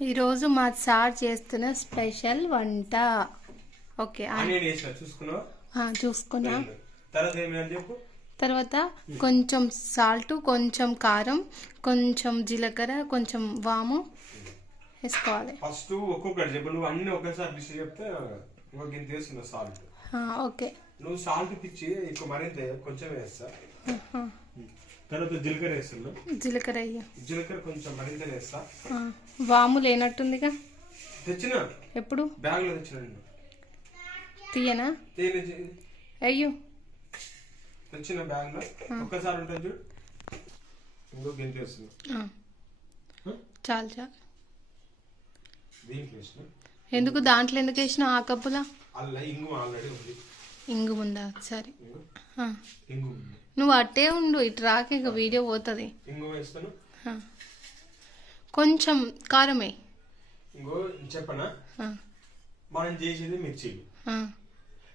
ఈరోజు మా సార్ చేస్తున్న స్పెషల్ వంట. ఓకే చూసుకున్నా. తర్వాత కొంచెం సాల్ట్ కొంచెం కారం కొంచెం జీలకర్ర కొంచెం వాము వేసుకోవాలి. ఫస్ట్ ఒక్కొక్కటి చెప్పు నువ్వు అన్ని ఒకేసారి చెప్తే ఒక గింత వేస్తున్నా సాల్ట్. ఓకే. నువ్వు సాల్ట్ పిచ్చి ఎక్కువ మరింత కొంచెం వేస్తా. తర్వాత జీలకర్ర వేస్తున్నా. జీలకర్ర జీలకర్ర కొంచెం మరింత వేస్తా. వాము లేనట్టుందిగా. ఎప్పుడు? తీయనా? అయ్యో. తెచ్చిన బ్యాగ్లో ఒక్కసారి ఉంటుంది చూడు. ఇంకో చాలు చాలు. వేసిన? ఎందుకు? దాంట్లో ఎందుకు వేసినావు ఆ కప్పులా? ఇంగు ఆల్రెడీ ఉంది. ఇంగు ఉందా సరే. ఇంగు? నువ్వు అట్టే ఉండు ఇటు రాక ఇక వీడియో పోతుంది. ఇంగు వేస్తాను. కొంచెం కారమే. ఇంకో చెప్పనా? మనం చేసేది మిర్చీలు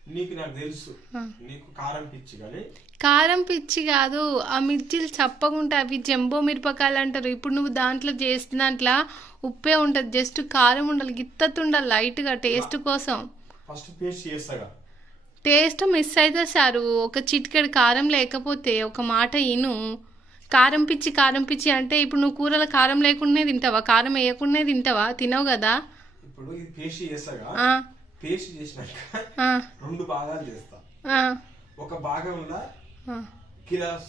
నీకు నాకు తెలుసు. నీకు కారం పిచ్చి కానీ? కారం పిచ్చి కాదు. ఆ మిర్చీలు చప్పగుంటాయి అవి జంబో మిరపకాయలు అంటారు. ఇప్పుడు నువ్వు దాంట్లో చేసిన దాంట్లో ఉప్పే ఉంటుంది. జస్ట్ కారం ఉండాలి. గిత్తత్ ఉండాలి లైట్గా టేస్ట్ కోసం. ఫస్ట్ పేస్ట్ చేస్తాగా? టేస్ట్ మిస్ అయితే సారు. ఒక చిటికెడు కారం లేకపోతే ఒక మాట ఇను. కారం పిచ్చి కారం పిచ్చి అంటే ఇప్పుడు నువ్వు కూరలో కారం లేకుండానే తింటావా? కారం వేయకుండానే తింటావా? తినవు కదా? ఇప్పుడు ఇది పేస్ట్ చేస్తాగా? ఆ, పేస్ట్ చేసినాక రెండు భాగాలు చేస్తా. ఒక భాగంలో. కిలో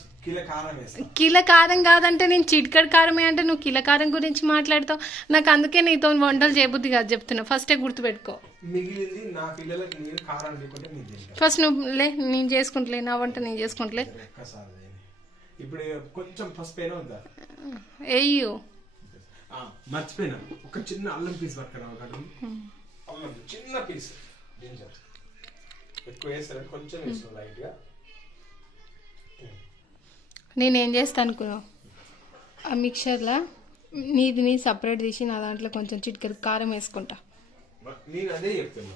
కిలో కారం కాదంటే నేను చిటికడ కారమే అంటే నువ్వు కిల కారం గురించి మాట్లాడతావు. నాకు అందుకే నీతో వంటలు చేయబుద్ధి కాదు చెప్తున్నా. ఫస్టే గుర్తుపెట్టుకో. ఫస్ట్ నువ్వు లే నేను చేసుకుంటలే. నా వంట నేను చేసుకుంటలే. ఇప్పుడు కొంచెం పసుపు అయినా వద్దా వేయు ఆ, మర్చిపోయినా. ఒక చిన్న అల్లం పీస్ పట్టుకురా ఒక అల్లం చిన్న పీస్ జింజర్ ఎక్కువ వేస్తారని కొంచెం వేస్తాను లైట్గా నేనేం చేస్తాను అనుకున్నావు ఆ మిక్చర్లో నీది నీ సపరేట్ తీసి నా దాంట్లో కొంచెం చిటికెడు కారం వేసుకుంటా. నేను అదే చెప్తున్నా.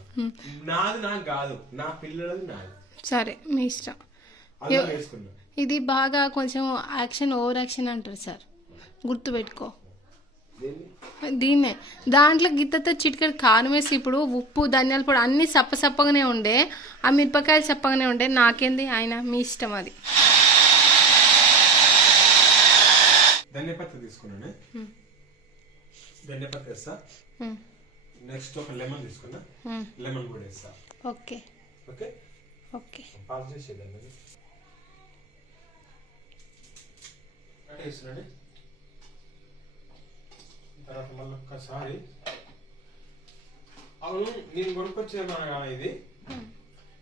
నాది నాకు కాదు. నా పిల్లలది నాది. సరే మీ ఇష్టం. అల్లం వేసుకున్నా. ఇది బాగా కొంచెం యాక్షన్ ఓవర్ యాక్షన్ అంటారు సార్. గుర్తుపెట్టుకో. దేన్ని. దీన్నే దాంట్లో గిత్తతో చిటికెడు కారం వేసి ఇప్పుడు ఉప్పు ధనియాల పొడి అన్నీ సప్ప సప్పగానే ఉండే. ఆ మిరపకాయలు సప్పగానే ఉండే. నాకేంది? ఆయన మీ ఇష్టం అది. ధన్యపత్త తీసుకున్నాను. ధన్యపత్త వేస్తా. నెక్స్ట్ ఒక లెమన్ తీసుకున్నా. లెమన్ కూడా వేస్తా. ఓకే. ఓకే? ఓకే. పాస్ చేసేదాన్ని వేస్తున్నాను తర్వాత మళ్ళీ ఒక్కసారి. అవును నేను కొనుక్కొచ్చిన మన ఇది.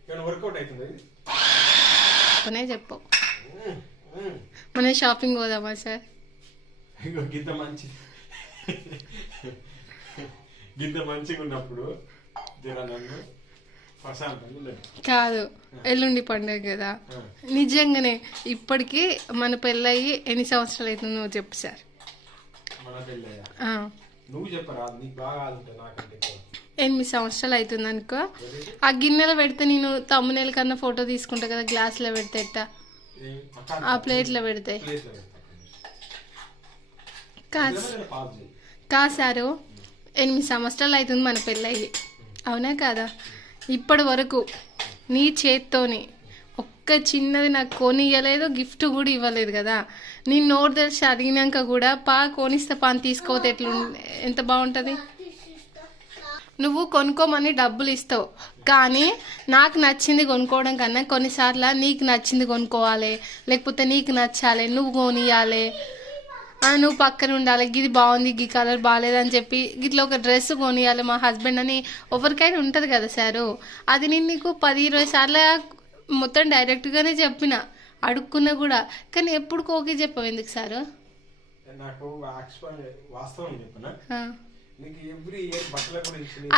ఏమైనా వర్కౌట్ అవుతుంది ఇది? కొనే చెప్పు. మన షాపింగ్ పోదామా సార్? ఇగో గింత మంచి గింత మంచిగా ఉన్నప్పుడు జర నన్ను కాదు ఎల్లుండి పండుగ కదా. నిజంగానే ఇప్పటికీ మన పెళ్ళయి ఎన్ని సంవత్సరాలు అవుతుందో నువ్వు చెప్పు సార్. ఎనిమిది సంవత్సరాలు అవుతుంది అనుకో. ఆ గిన్నెలో పెడితే నేను తమ్మునేల కన్నా ఫోటో తీసుకుంటా కదా గ్లాస్లో పెడితే ఎట్టా? ఆ ప్లేట్లో పెడితే. కా సారు ఎనిమిది సంవత్సరాలు అవుతుంది మన పెళ్ళయి. అవునా కాదా? ఇప్పటి వరకు నీ చేత్తోని ఒక్క చిన్నది నాకు కొని ఇవ్వలేదు గిఫ్ట్ కూడా ఇవ్వలేదు కదా. నేను నోరు తెలిసి అడిగినాక కూడా పా కొనిస్తే పాన్ తీసుకోతే ఎట్లా ఎంత బాగుంటుంది? నువ్వు కొనుక్కోమని డబ్బులు ఇస్తావు. కానీ నాకు నచ్చింది కొనుక్కోవడం కన్నా కొన్నిసార్లు నీకు నచ్చింది కొనుక్కోవాలి. లేకపోతే నీకు నచ్చాలి నువ్వు కొనియాలి నువ్వు పక్కన ఉండాలి. ఇది బాగుంది ఈ కలర్ బాగాలేదని చెప్పి ఇట్లా ఒక డ్రెస్ కొనియాలి మా హస్బెండ్ అని ఎవరికైనా ఉంటుంది కదా సారు. అది నేను నీకు పది ఇరవై సార్లు మొత్తం డైరెక్ట్గానే చెప్పిన. అడుక్కున్నా కూడా. కానీ ఎప్పుడు కోకి చెప్పావు ఎందుకు సారు? నాకు వాస్తవం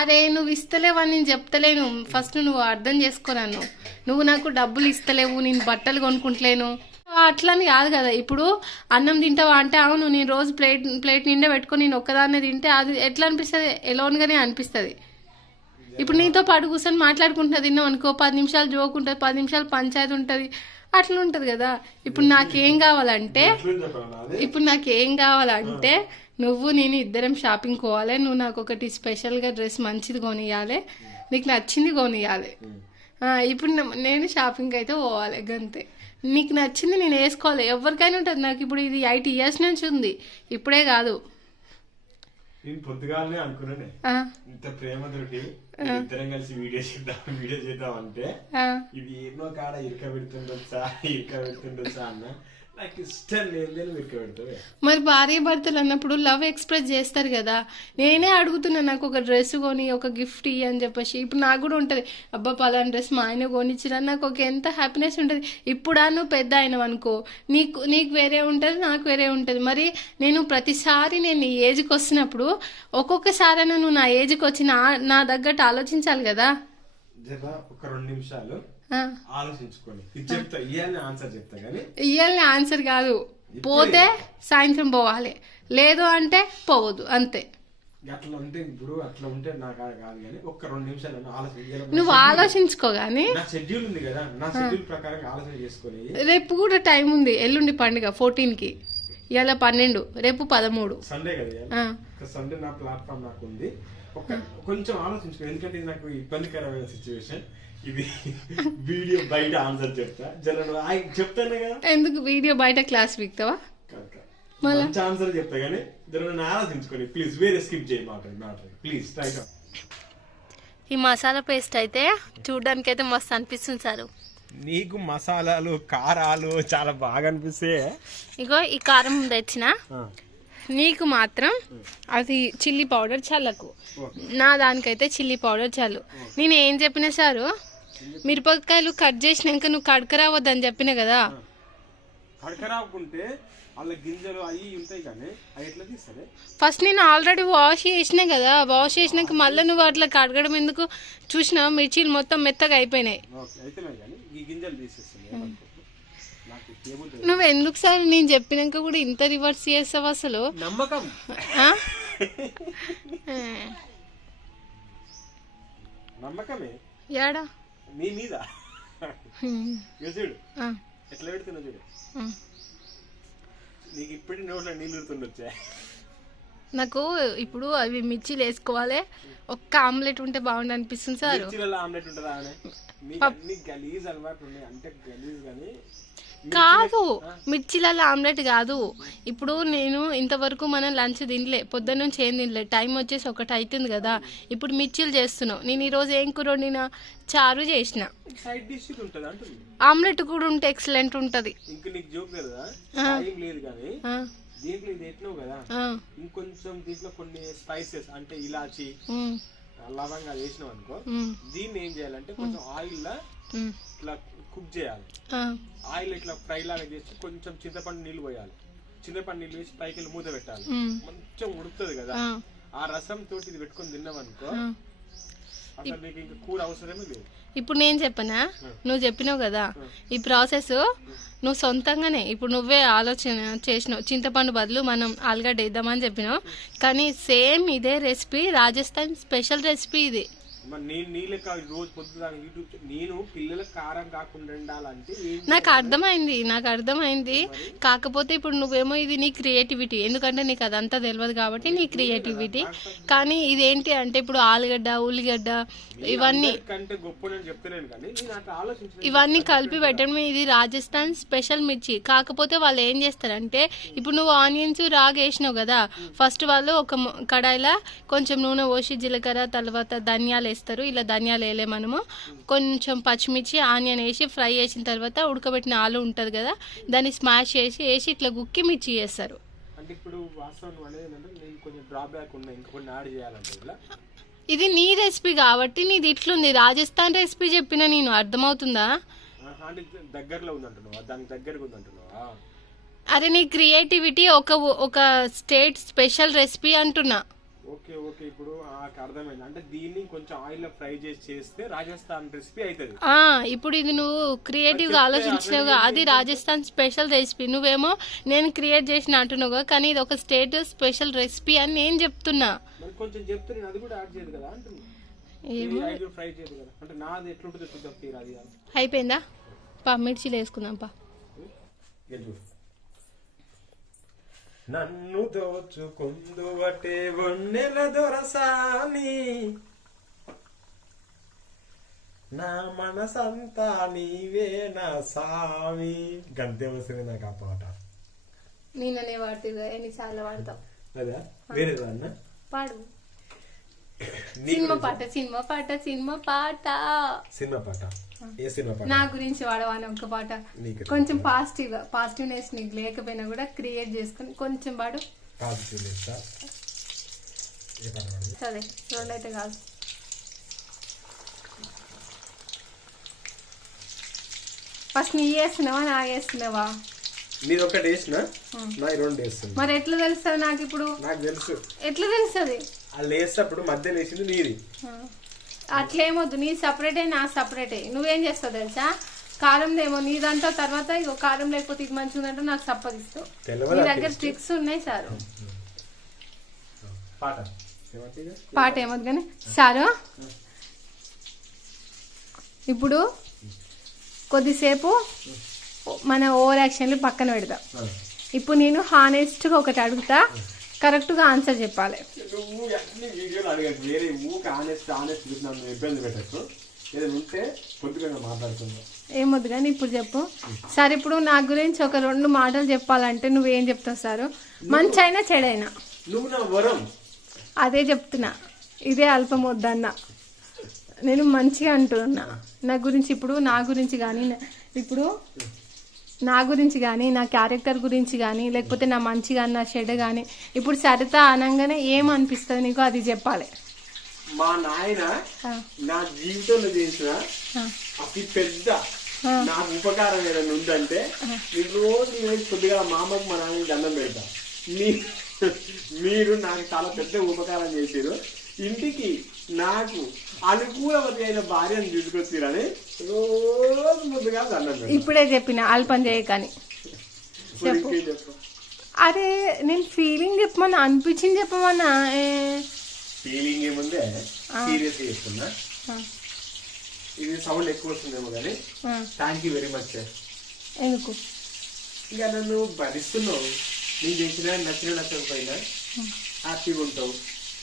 అరే నువ్వు ఇస్తలేవని నేను చెప్తలేను. ఫస్ట్ నువ్వు అర్థం చేసుకోరాను నువ్వు నాకు డబ్బులు ఇస్తలేవు నేను బట్టలు కొనుక్కుంటలేను. అట్లని కాదు కదా. ఇప్పుడు అన్నం తింటావా అంటే అవును నేను రోజు ప్లేట్ ప్లేట్ నిండా పెట్టుకొని నేను ఒక్కదాన్నే తింటే అది ఎట్లా అనిపిస్తుంది? ఎలోన్గానే అనిపిస్తుంది. ఇప్పుడు నీతో పాటు కూర్చొని మాట్లాడుకుంటున్నా తిన్నావు అనుకో పది నిమిషాలు జోక్ ఉంటుంది పది నిమిషాలు పంచాయతీ ఉంటుంది అట్లా ఉంటుంది కదా. ఇప్పుడు నాకేం కావాలంటే ఇప్పుడు నాకు ఏం కావాలంటే నువ్వు నేను ఇద్దరం షాపింగ్ పోవాలి నువ్వు నాకు ఒకటి స్పెషల్గా డ్రెస్ మంచిది కొనియాలి నీకు నచ్చింది కొనియాలి. ఇప్పుడు నేను షాపింగ్ అయితే పోవాలి గంతే. నీకు నచ్చింది నేను వేసుకోవాలి. ఎవరికైనా ఉంటుంది. నాకు ఇప్పుడు ఇది ఎయిట్ ఇయర్స్ నుంచి ఉంది. ఇప్పుడే కాదు. నేను పొద్దుగానే అనుకున్నానే. ఇంత ప్రేమతోటి ఇద్దరం కలిసి వీడియో చేద్దాం వీడియో చేద్దాం అంటే ఇది ఎన్నో కాడ ఇరక పెడుతుండొచ్చా ఇరక పెడుతుండొచ్చా అన్న. నాకు ఇష్టం మరి భార్య భర్తలు అన్నప్పుడు లవ్ ఎక్స్ప్రెస్ చేస్తారు కదా. నేనే అడుగుతున్నా నాకు ఒక డ్రెస్ కొని ఒక గిఫ్ట్ ఇయ్యి అని చెప్పేసి. ఇప్పుడు నాకు కూడా ఉంటుంది అబ్బా పలానా డ్రెస్ మా ఆయన కొనిచ్చిరా నాకు ఒక ఎంత హ్యాపీనెస్ ఉంటుంది. ఇప్పుడా నువ్వు పెద్ద అయినవు అనుకో నీకు నీకు వేరే ఉంటుంది నాకు వేరే ఉంటుంది. మరి నేను ప్రతిసారి నేను నీ ఏజ్కి వస్తున్నప్పుడు ఒక్కొక్కసారి నువ్వు నా ఏజ్కి వచ్చి నా నా తగ్గట్టు ఆలోచించాలి కదా. ఒక రెండు నిమిషాలు. ఇది చెప్తా ఇవన్నీ ఆన్సర్ చెప్తా కానీ. ఇయ్యాలని ఆన్సర్ కాదు. పోతే సాయంత్రం పోవాలి. లేదు అంటే పోవద్దు అంతే. అట్లా ఉంటే ఇప్పుడు అట్లా ఉంటే నాకు కాదు కానీ ఒక్క రెండు నిమిషాలు నువ్వు ఆలోచించుకో కానీ నా షెడ్యూల్ ఉంది కదా నా షెడ్యూల్ ప్రకారం ఆలోచన చేసుకొని. రేపు కూడా టైం ఉంది ఎల్లుండి పండుగ ఫోర్టీన్కి. ఇవాళ పన్నెండు రేపు పదమూడు. సండే కదా సండే నా ప్లాట్ఫామ్ నాకు ఉంది. కొంచెం ఆలోచించుకో ఎందుకంటే నాకు ఇబ్బందికరమైన సిచ్యువేషన్ ఇది వీడియో బయట ఆన్సర్ చెప్తా. ఆగి- చెప్తానే కదా. ఎందుకు? వీడియో బయట క్లాస్ వీక్తావా. మంచి ఆన్సర్ చెప్తా కానీ ఆలోచించుకొని ప్లీజ్ వేరే స్కిప్ చేయి మాట మాట ప్లీజ్ ట్రై ఈ మసాలా పేస్ట్ అయితే చూడడానికి అయితే మస్తు అనిపిస్తుంది సార్. నీకు మసాలాలు కారాలు చాలా బాగా అనిపిస్తే ఇగో ఈ కారం తెచ్చిన. నీకు మాత్రం అది చిల్లీ పౌడర్ చల్లకు. నా దానికైతే చిల్లీ పౌడర్ చల్లు నేను ఏం చెప్పినా సారు మిరపకాయలు కట్ చేసినాక నువ్వు కడకరావద్దని చెప్పిన కదా? కడకరాకుంటే వాళ్ళ గింజలు అవి ఉంటాయి కానీ అవి ఎట్లా తీస్తారే? ఫస్ట్ నేను ఆల్రెడీ వాష్ చేసినా కదా వాష్ చేసినాక మళ్ళీ నువ్వు అట్లా కడగడం ఎందుకు? చూసినా మిర్చీలు మొత్తం మెత్తగా అయిపోయినాయి. నువ్వు ఎందుకు సార్ నేను చెప్పినాక కూడా ఇంత రివర్స్ చేస్తావు అసలు? నమ్మకం? నమ్మకమే. యాడా? నీ మీద? చూడు. ఎట్లా పెడుతున్నా చూడు. నీకు ఇప్పటి నోట్లో నీళ్ళు ఊరుతుండొచ్చా? నాకు ఇప్పుడు అవి మిర్చీలు వేసుకోవాలి. ఒక్క ఆమ్లెట్ ఉంటే బాగుండు అనిపిస్తుంది సార్. ఆమ్లెట్ ఉంటుందా గలీజ్ అలవాటు అంటే గలీజ్ కానీ కాదు మిర్చిలలో ఆమ్లెట్ కాదు. ఇప్పుడు నేను ఇంతవరకు మనం లంచ్ తినలే పొద్దున్న నుంచి ఏం తినలే టైం వచ్చేసి ఒకటి అవుతుంది కదా. ఇప్పుడు మిర్చీలు చేస్తున్నావు. నేను ఈరోజు ఏం కూర వండినా? చారు చేసిన. ఆమ్లెట్ కూడా ఉంటే ఎక్సలెంట్ ఉంటుంది. దీంట్లో ఇది కదా? ఇంకొంచెం దీంట్లో కొన్ని స్పైసెస్ అంటే ఇలాచి లవంగా అనుకో దీన్ని ఏం చేయాలంటే కొంచెం ఆయిల్ ఇట్లా కుక్ చేయాలి. ఆయిల్ ఇట్లా ఫ్రై లాగా చేసి కొంచెం చింతపండు నీళ్ళు పోయాలి. చింతపండు నీళ్ళు వేసి పైకి వెళ్ళి మూత పెట్టాలి. కొంచెం ఉడుకుతుంది కదా. ఆ, రసం తోటి ఇది పెట్టుకొని తిన్నాం అనుకో ఆ. అసలు నీకు ఇంకా కూర అవసరమే లేదు. ఇప్పుడు నేను చెప్పనా? నువ్వు చెప్పినావు కదా. ఈ ప్రాసెస్ నువ్వు సొంతంగానే ఇప్పుడు నువ్వే ఆలోచన చేసినావు. చింతపండు బదులు మనం ఆలుగడ్డ వేద్దామని చెప్పినావు. కానీ సేమ్ ఇదే రెసిపీ రాజస్థాన్ స్పెషల్ రెసిపీ ఇది. మరి నేను నీ లెక్క రోజు పొద్దున యూట్యూబ్ నేను పిల్లలకు కారం కాకుండా ఉండాలంటే నాకు అర్థమైంది నాకు అర్థమైంది. కాకపోతే ఇప్పుడు నువ్వేమో ఇది నీ క్రియేటివిటీ. ఎందుకంటే నీకు అదంతా తెలియదు కాబట్టి నీ క్రియేటివిటీ. కానీ ఇదేంటి అంటే ఇప్పుడు ఆలుగడ్డ ఉల్లిగడ్డ ఇవన్నీ కంటే గొప్ప చెప్తలేను కానీ ఇవన్నీ కలిపి పెట్టడం ఇది రాజస్థాన్ స్పెషల్ మిర్చి. కాకపోతే వాళ్ళు ఏం చేస్తారంటే ఇప్పుడు నువ్వు ఆనియన్స్ రాగా వేసినావు కదా ఫస్ట్ వాళ్ళు ఒక కడాయిలో కొంచెం నూనె పోసి జీలకర్ర తర్వాత ధనియాలు వేస్తారు. ఇలా ధనియాలు వేయలే మనము. కొంచెం పచ్చిమిర్చి ఆనియన్ వేసి ఫ్రై చేసిన తర్వాత ఉడకబెట్టిన ఆలు ఉంటుంది కదా దాన్ని స్మాష్ చేసి వేసి ఇట్లా గుక్కి మిర్చి చేస్తారు. ఇది నీ రెసిపీ కాబట్టి నీది ఇట్లుంది. రాజస్థాన్ రెసిపీ చెప్పిన నేను అర్థమవుతుందా? దగ్గరలో దానికి దగ్గరగా అరే నీ క్రియేటివిటీ ఒక ఒక స్టేట్ స్పెషల్ రెసిపీ అంటున్నా. ఓకే ఓకే ఇప్పుడు అర్థమైంది. అంటే దీన్ని కొంచెం ఆయిల్లో ఫ్రై చేసి చేస్తే రాజస్థాన్ రెసిపీ అవుతుంది ఆ ఇప్పుడు ఇది నువ్వు క్రియేటివ్గా ఆలోచించినావుగా. అది రాజస్థాన్ స్పెషల్ రెసిపీ నువ్వేమో నేను క్రియేట్ చేసిన అంటున్నావుగా కానీ ఇది ఒక స్టేట్ స్పెషల్ రెసిపీ అని నేను చెప్తున్నా. కొంచెం చెప్తే నేను అది కూడా యాడ్ చేయదు కదా ఫ్రై చేయదు కదా. అంటే నాది ఎట్లుంటుందో చూద్దాం. అయిపోయిందా? పా మిర్చిలు వేసుకుందాం పా. నన్ను దోచుకుందువటే వన్నెల దొరసాని. నా మనసంతా నీవే నా సామి గంతే వస్తుంది నాకు ఆ పాట. నిన్ననే పాడుతుంది ఎన్నిసార్లు పాడతావు? అదా వేరే అన్న పాడు. సినిమా పాట సినిమా పాట సినిమా పాట. సినిమా పాట. నా గురించి వాడవాని ఒక పాట. కొంచెం పాజిటివ్ పాజిటివ్నెస్ నీకు లేకపోయినా కూడా క్రియేట్ చేసుకుని కొంచెం పాడదు? సరే రెండైతే కాదు. ఫస్ట్ నీ వేస్తున్నావా నా వేస్తున్నావా నీది ఒకటి వేసిన నా రెండు వేస్తుంది మరి ఎట్లా తెలుస్తుంది నాకు ఇప్పుడు నాకు తెలుసు. ఎట్లా తెలుస్తుంది? ఆ లేసేటప్పుడు మధ్యలో వేసింది నీది. అట్లేమొద్దు నీ సపరేటే నా సపరేటే నువ్వేం చేస్తావు తెలుసా? కారం ఏమో నీదంతా తర్వాత ఇగో కారం లేకపోతే ఇది మంచిగా ఉందంటే నాకు సప్పదిస్తావు తెలియదా నీ దగ్గర? ట్రిక్స్ ఉన్నాయి సారు. పాట. ఏమొద్దు కానీ సారు ఇప్పుడు కొద్దిసేపు మన ఓవర్ యాక్షన్లు పక్కన పెడదాం. ఆ. ఇప్పుడు నేను హానెస్ట్గా ఒకటి అడుగుతా. కరెక్ట్గా ఆన్సర్ చెప్పాలి. నువ్వు అన్ని వీడియోలు అడగచ్చు వేరే ఊకి ఆనెస్ట్ ఆనెస్ట్ నన్ను ఇబ్బంది పెట్టచ్చు. ఏదైనా ఉంటే కొద్దిగా మాట్లాడుకుందాం. ఏమొద్దు కానీ ఇప్పుడు చెప్పు. సార్ ఇప్పుడు నా గురించి ఒక రెండు మాటలు చెప్పాలంటే నువ్వేం చెప్తావు సారు? మంచి అయినా చెడైనా? నువ్వు నా వరం. అదే చెప్తున్నా. ఇదే అల్పం వద్దన్న. నేను మంచిగా అంటున్నా. నా గురించి ఇప్పుడు నా గురించి కానీ ఇప్పుడు నా గురించి కానీ నా క్యారెక్టర్ గురించి కానీ లేకపోతే నా మంచి కానీ నా షెడ్ కానీ ఇప్పుడు సరిత అనగానే ఏమనిపిస్తుంది నీకు అది చెప్పాలి. మా నాయన నా జీవితంలో చేసిన అతి పెద్ద నాకు ఉపకారం ఏదైనా ఉందంటే నేను రోజు నేను కొద్దిగా మా అమ్మకు మా నాన్నకి దండం పెడతా. మీ మీరు నాకు చాలా పెద్ద ఉపకారం చేశారు. ఇంటికి నాకు అనుకూలవతి అయిన భార్యను తీసుకొచ్చిరని రోజు ముందుగా పెడతా. ఇప్పుడే చెప్పిన అల్పం చేయకని. చెప్పు. అరే నేను ఫీలింగ్ చెప్పమన్నా అనిపించింది చెప్పమన్నా ఫీలింగ్ ఏముందే? సీరియస్ చేస్తున్నా ఇది సౌండ్ ఎక్కువ వస్తుందేమో కానీ థ్యాంక్ యూ వెరీ మచ్ ఎందుకు? ఇక నన్ను భరిస్తున్నావు. నీకు చేసిన నచ్చిన నచ్చకపోయినా హ్యాపీగా ఉంటావు.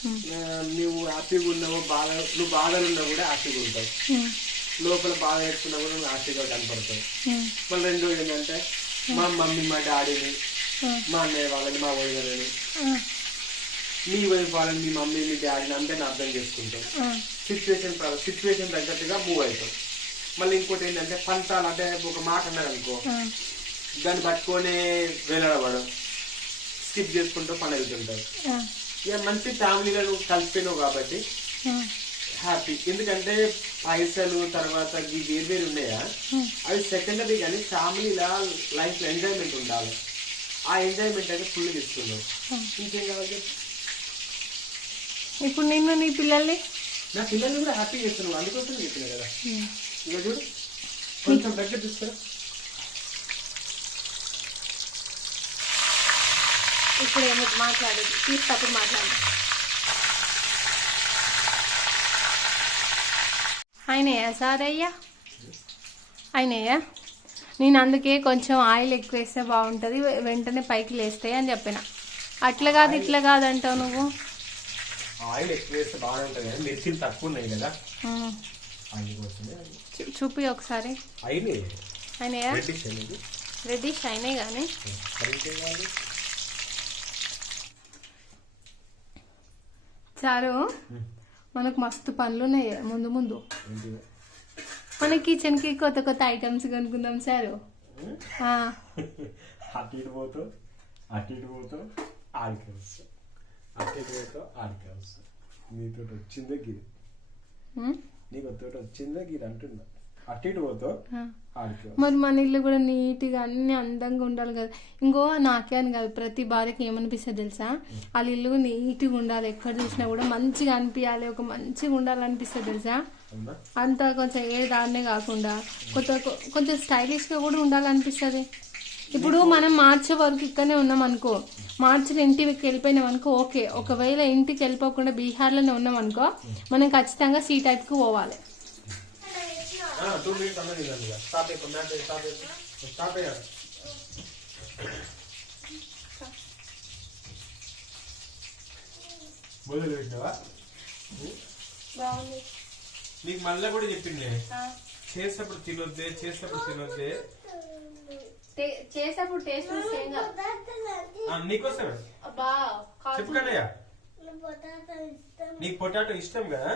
నువ్వు హ్యాపీగా ఉన్నావు బాధ నువ్వు బాధలు ఉన్నా కూడా హ్యాపీగా ఉంటావు. లోపల బాధ వేసుకున్నా కూడా నువ్వు హ్యాపీగా కనపడతావు. మళ్ళీ రెండో ఏంటంటే మా మమ్మీ మా డాడీని మా అన్నయ్య వాళ్ళని మా వదిలని మీ వైఫ్ వాళ్ళని మీ మమ్మీ మీ డాడీని అందరిని అర్థం చేసుకుంటావు. ఆ, సిచ్యువేషన్ సిచ్యువేషన్ తగ్గట్టుగా మూవ్ అవుతావు. మళ్ళీ ఇంకోటి ఏంటంటే పంతాలు అంటే ఒక మాట అన్నారు అనుకో. దాన్ని పట్టుకొని వేలాడబడం స్కిప్ చేసుకుంటూ పని వెళ్తుంటారు ఇక మంచి ఫ్యామిలీలో నువ్వు కలిసిపోయినావు కాబట్టి హ్యాపీ. ఎందుకంటే పైసలు తర్వాత ఈ వేరు వేరు ఉన్నాయా? అవి సెకండరీ కానీ ఫ్యామిలీలా లైఫ్లో ఎంజాయ్మెంట్ ఉండాలి. ఆ ఎంజాయ్మెంట్ అయితే ఫుల్ తీసుకున్నావు ఇంకేం కావాలి ఇప్పుడు నిన్ను నీ పిల్లల్ని? నా పిల్లల్ని కూడా హ్యాపీ చేస్తున్నావు. అందుకోసం చెప్పిన కదా. ఇంకా చూడు. కొంచెం దగ్గర తీసుకురా. ఇప్పుడు ఏమో మాట్లాడేది. తీసుకప్పుడు మాట్లాడు అయినాయా సార్ అయ్యా అయినాయా నేను అందుకే కొంచెం ఆయిల్ ఎక్కువ వేస్తే బాగుంటుంది వెంటనే పైకి లేస్తాయి అని చెప్పిన. అట్లా కాదు ఇట్లా కాదు అంటావు నువ్వు. ఆయిల్ ఎక్కువ వేస్తే బాగానే ఉంటుంది కానీ మిర్చిలు తక్కువ ఉన్నాయి కదా. చూపి ఒకసారి. అయినాయా రెడ్డిష్ అయినాయి కానీ కరెంట్ కావాలి చారు మనకు మస్తు పనులు ఉన్నాయి ముందు. ముందు? మన కిచెన్కి కొత్త కొత్త ఐటమ్స్ కొనుక్కుందాం సారు. అటు ఇటు అటు ఇటు ఆడికి అటు ఇటు ఆడికి నీతో వచ్చిందే గిరి. నీకు వచ్చిందే గిరి అంటున్నా. అటు ఇటు పోతావు. మరి మన ఇల్లు కూడా నీట్గా అన్ని అందంగా ఉండాలి కదా. ఇంకో నాకే అని కాదు ప్రతి భార్యకి ఏమనిపిస్తుంది తెలుసా? వాళ్ళ ఇల్లు నీట్గా ఉండాలి. ఎక్కడ చూసినా కూడా మంచిగా అనిపించాలి ఒక మంచిగా ఉండాలనిపిస్తుంది తెలుసా? అంత కొంచెం ఏ దాన్నే కాకుండా కొత్త కొంచెం స్టైలిష్గా కూడా ఉండాలనిపిస్తుంది. ఇప్పుడు మనం మార్చే వరకు ఇక్కడనే ఉన్నాం అనుకో మార్చి ఇంటికి వెళ్ళిపోయినాం అనుకో ఓకే. ఒకవేళ ఇంటికి వెళ్ళిపోకుండా బీహార్లోనే ఉన్నాం అనుకో మనం ఖచ్చితంగా సీ టైప్కి పోవాలి. టూ మినిట్స్ అన్నది ఇదండి ఇక. స్టాప్ అయిపో మ్యాచ్ స్టాప్ అయిపో స్టాప్ అయ్యారు పెట్టినావా నీకు మళ్ళీ కూడా చెప్పిండే ఆ, చేసేటప్పుడు తినొద్దే చేసేటప్పుడు తినొద్దే. చేసేటప్పుడు టేస్ట్ నీకోసమే. చెప్పు కన్నయ్య. నీకు పొటాటో ఇష్టం కదా?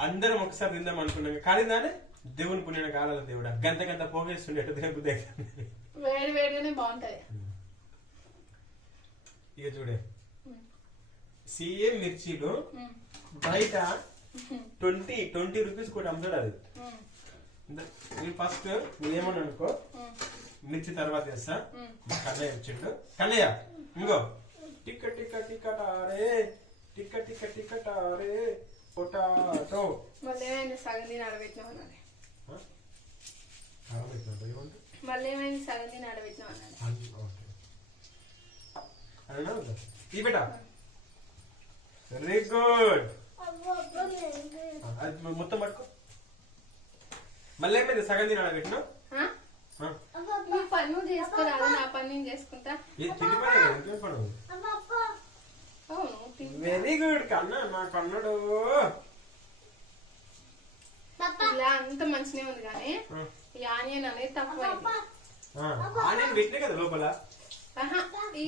అందరం ఒకసారి తిందాం అనుకున్నాం. కానీ దానే దేవుని పుణ్యాన కాలాల దేవుడా. గంట గంట పోగేస్తుండే ఎటు దేవుడు వేడి వేడిగానే బాగుంటది ఇక చూడే. సేమ్ మిర్చీలు బయట ట్వంటీ ట్వంటీ రూపీస్ కూడా అమ్ముతాడు అది. నేను ఫస్ట్ నేనేమని అనుకో. మిర్చి తర్వాత వేస్తా. మా కన్నయ్య వచ్చిండు కన్నయ్య ఇంకో. టిక్క టిక్క టిక్కటారే టిక్క టిక్క టిక్కటారే పొటాటో మళ్ళీ ఏమైంది? సగం తిని ఆడబెట్టినావు అన్నది? మళ్ళీ ఏమైంది? సగం తిని ఆడబెట్టినావు అన్నది? ఈ బేట వెరీ గుడ్. అది మొత్తం పట్టుకో. మళ్ళీ ఏమైంది? సగం తినాలి పెట్టినావు ఆ? నీ పని నువ్వు చేసుకోరాదు నా పని నేను చేసుకుంటా ఏ తిండి పని కదా, ఇంకేం పని ఉంది? అవును తిన్- వెరీ గుడ్ కన్నా నా కన్నడు? ఇలా అంత మంచిగా ఉంది కానీ. ఈ ఆనియన్ అనేది తక్కువైంది ఆనియన్ పెట్టినా కదా లోపల? ఆహా, ఈ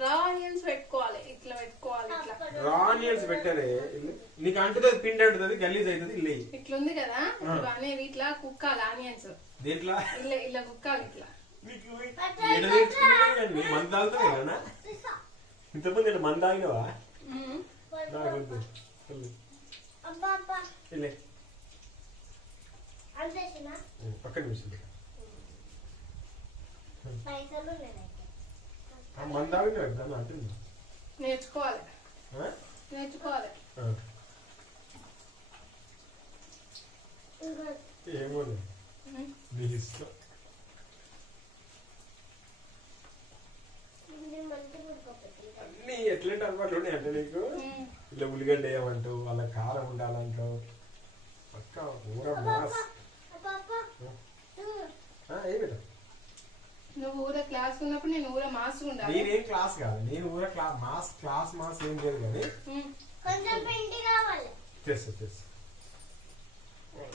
రా ఆనియన్స్ పెట్టుకోవాలి ఇట్లా పెట్టుకోవాలి ఇట్లా. రా ఆనియన్స్ పెట్టారే ఇల్లు. నీకు అంటుతుంది పిండి అంటుతుంది గలీజ్ అవుతుంది ఇల్లు. ఇట్లా ఉంది కదా ఇవన్నీ ఇట్లా కుక్కాలి ఆనియన్స్. దేంట్లో? ఇలా ఇలా కుక్కాలి ఇట్లా. నీకు ఎడ నేర్చుకున్నావే కానీ నీ మంది తాగుతావు కదా ఇంతకుముందు నేను మంది తాగినవా ఉమ్. నాకు వద్దు. వెళ్ళు. వెళ్ళు. పక్క నిమిషం పైసలు ఆ మంది తాగినవా ఎప్పుడన్నా అంటుంది నేర్చుకోవాలి? నేర్చుకోవాలి. ఏమో. నీ ఇష్టం అన్ని ఉన్నాయి అంటే నీకు. ఇలా ఉల్లిగడ్డ వేయమంటావు వాళ్ళ కారం ఉండాలంటావు? పక్క ఊర మాస్. ఆ, ఏ బిడ్డ నువ్వు ఊర క్లాస్ ఉన్నప్పుడు నేను ఊర మాస్ ఉండాలి. నేనేం క్లాస్ కాదు. నేను ఊర క్లాస్ మాస్ క్లాస్ మాస్ ఏం లేదు కానీ. కొంచెం పిండి కావాలి.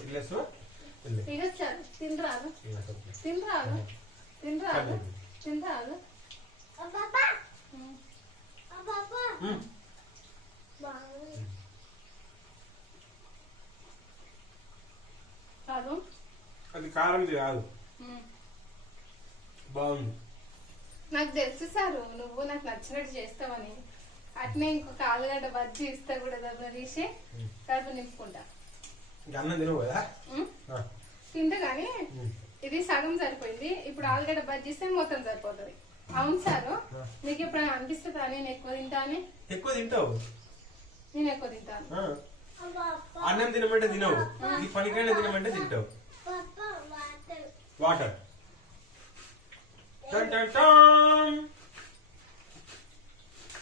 ఇల్లేసు తినరాదు. తినరాదు. తినరాదు. తినరాదు. అది కారంది కాదు. బాగుంది. నాకు తెలుసు సారు నువ్వు నాకు నచ్చినట్టు చేస్తావని. అట్నే ఇంకొక ఆలుగడ్డ బజ్జీ ఇస్తా కూడా దెబ్బ తీసి కడుపు నింపుకుంటా. అన్నం తినవు కదా. తింటా కానీ. ఇది సగం సరిపోయింది. ఇప్పుడు ఆలుగడ్డ బజ్జీ ఇస్తే మొత్తం సరిపోతుంది. అవును సారు. నీకు ఎప్పుడైనా అనిపిస్తుందా? నేను ఎక్కువ తింటా అని ఎక్కువ తింటావు? నేను ఎక్కువ తింటాను అన్నం తినమంటే తినవు. ఈ పనికైనా తినమంటే తింటావు. వాటర్.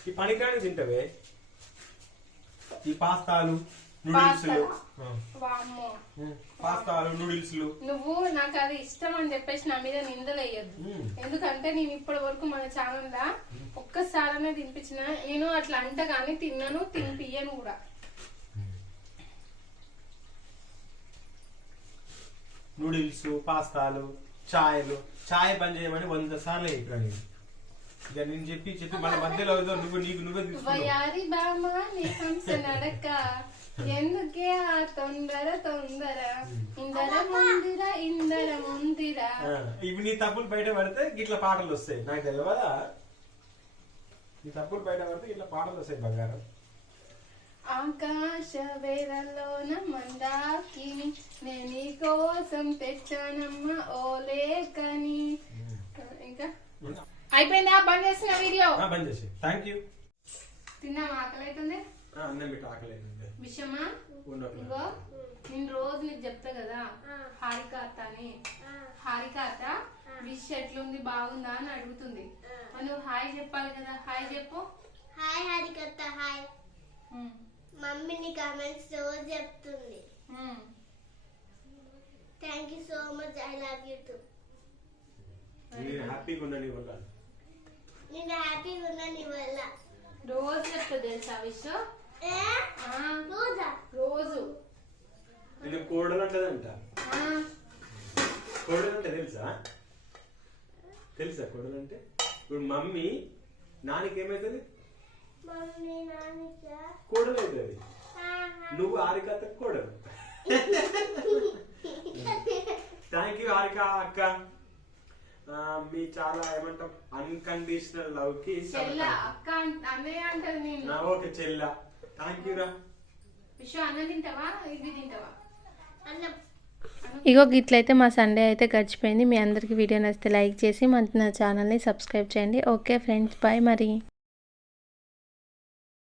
ఈ పనికాయని తింటావే. ఈ పాస్తాలు నూడిల్స్లు పాస్తాలా? నూడిల్స్లు. నువ్వు నాకు అది ఇష్టం అని చెప్పేసి నా మీద నిందలు వేయద్దు. ఎందుకంటే నేను ఇప్పటి వరకు మన ఛానల్ లా ఒక్కసారనే తినిపించిన. నేను అట్లా అంట కానీ తిన్నాను తినిపియ్యను కూడా. నూడిల్స్ పాస్తాలు ఛాయలు ఛాయ్ బంద్ చేయమని వంద సార్లు చెప్పినా నేను. ఇక నేను చెప్పి చెప్పి మన మధ్యలో నువ్వు నీకు నువ్వే తీసుకున్నావు. ఎందుకే ఆ తొందర తొందర? ఇందర ముందిర ఇందర ముందిర. ఇవి నీ తప్పులు బయట పడితే ఇట్లా పాటలు వస్తాయి. నాకు తెలియదా నీ తప్పులు బయట పడితే ఇట్లా పాటలు వస్తాయి బంగారం. ఆకాశ వేరల్లోన మందాకిని నేను కోసం తెచ్చానమ్మ ఓ లేకని ఇంకా? అయిపోయిందా? బంద్ చేసిన వీడియో? బంద్ చేసి థ్యాంక్ యూ తిన్నాం ఆకలి అవుతుంది అన్నం పెట్టి ఆకలేదు విషమా ఇగో నేను రోజు నీకు చెప్తా కదా హారిక అత్త అని హారిక అత్త విష్ ఎట్లుంది బాగుందా అని అడుగుతుంది. నువ్వు హాయ్ చెప్పాలి కదా హాయ్ చెప్పు. Hi హరికత్త hi. ఉమ్, మమ్మీని కామెంట్స్ రోజు చెప్తుంది. Thank you so much I love you too నేను హ్యాపీగా ఉండని ఉండాలి నేను హ్యాపీగా ఉన్నా నీ వల్ల రోజు చెప్తుంది తెలుసా విషు? ఏ ఆ, రోజా. నేను కోడలు అంటదంట కోడలు అంటే తెలుసా? తెలుసా కోడలు అంటే ఇప్పుడు మమ్మీ నానికి ఏమవుతుంది కోడలు అవుతుంది నువ్వు హారిక కోడలు. థ్యాంక్ యూ హారిక అక్క మీ చాలా ఏమంటాం అన్కండిషనల్ లవ్కి ఓకే చెల్ల. థ్యాంక్ యూ రా విషు అన్న తింటావా? ఇవి తింటావా? అన్న. ఇగో ఇట్లయితే మా సండే అయితే గడిచిపోయింది. మీ అందరికీ వీడియో నచ్చితే లైక్ చేసి మన ఛానల్ని సబ్స్క్రైబ్ చేయండి. ఓకే ఫ్రెండ్స్ బాయ్ మరి.